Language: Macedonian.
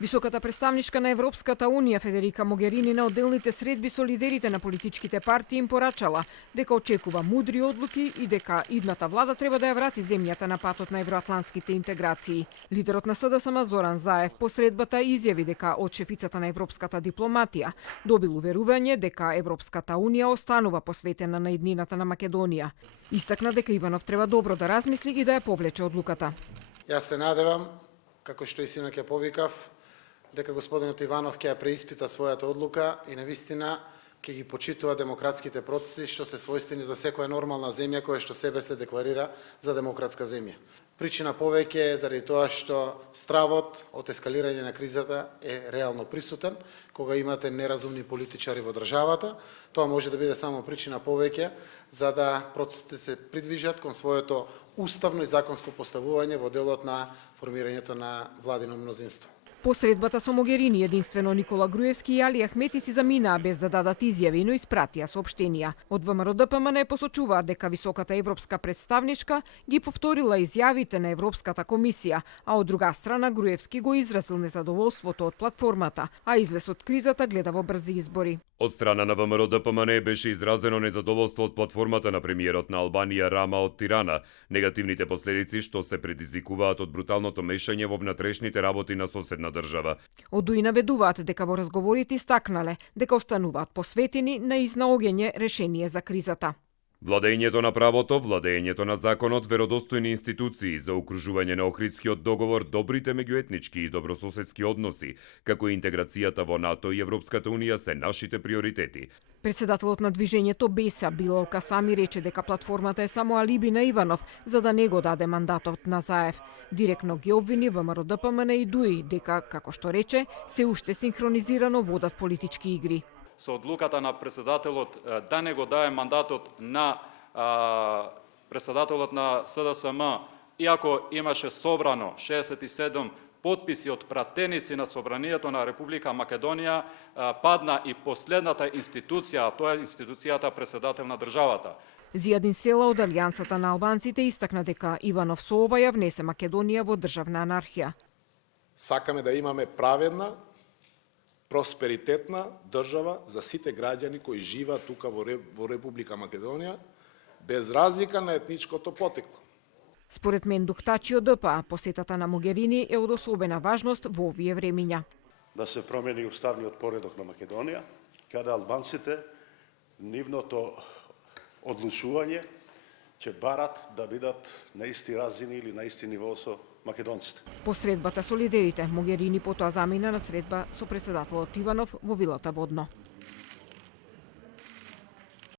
Високата представничка на Европската Унија Федерика Могерини на одделните средби со лидерите на политичките партии им порачала дека очекува мудри одлуки и дека идната влада треба да ја врати земјата на патот на евроатлантските интеграции. Лидерот на СДСМ Зоран Заев по средбата изјави дека од шефицата на европската дипломатија добил уверување дека Европската Унија останува посветена на иднината на Македонија. Истакна дека Иванов треба добро да размисли и да ја повлече одлуката. Јас се надевам, како што и синок ја повикав, дека господинот Иванов ќе ја преиспита својата одлука и навистина ќе ги почитува демократските процеси што се својствени за секоја нормална земја која што себе се декларира за демократска земја. Причина повеќе е заради тоа што стравот од ескалирање на кризата е реално присутен, кога имате неразумни политичари во државата. Тоа може да биде само причина повеќе за да процесите се придвижат кон своето уставно и законско поставување во делот на формирањето на владино мнозинство. По средбата со Могерини единствено Никола Груевски и Али Ахмети си заминаа без да дадат изјави, но испратија соопштенија. Од ВМРО-ДПМН посочуваат дека високата европска представничка ги повторила изјавите на Европската комисија, а од друга страна Груевски го изразил незадоволството од платформата, а излез од кризата гледа во брзи избори. Од страна на ВМРО-ДПМН беше изразено незадоволство од платформата на премиерот на Албанија Рама од Тирана, негативните последици што се предизвикуваат од бруталното мешање во внатрешните работи на соседна држава. Од ДУИ наведуваат дека во разговорите истакнале дека остануваат посветени на изнаоѓање решение за кризата. Владењето на правото, владењето на законот, веродостојни институции за окружување на Охридскиот договор, добрите меѓуетнички и добрососедски односи, како и интеграцијата во НАТО и Европската Унија се нашите приоритети. Председателот на движењето БЕСА Билал Касами рече дека платформата е само алиби на Иванов за да не го даде мандатот на Заев. Директно ги обвини ВМРО-ДПМН и ДУИ дека, како што рече, се уште синхронизирано водат политички игри. Со одлуката на председателот да не го даде мандатот на председателот на СДСМ, иако имаше собрано 67 потписи од пратеници на Собранието на Република Македонија, падна и последната институција, тоа е институцијата председател на државата. Зијадин Села од Алијансата на албанците истакна дека Иванов со ова ја внесе Македонија во државна анархија. Сакаме да имаме праведна, просперитетна држава за сите граѓани кои живеат тука во Република Македонија, без разлика на етничкото потекло. Според Мендух Тачи од ДПА, посетата на Могерини е од особена важност во овие времиња. Да се промени уставниот поредок на Македонија, каде албанците нивното одлучување ќе барат да бидат на исти разини или на исти ниво со македонците. По средбата со лидерите, Могерини потоа замина на средба со председателот Иванов во вилата Водно.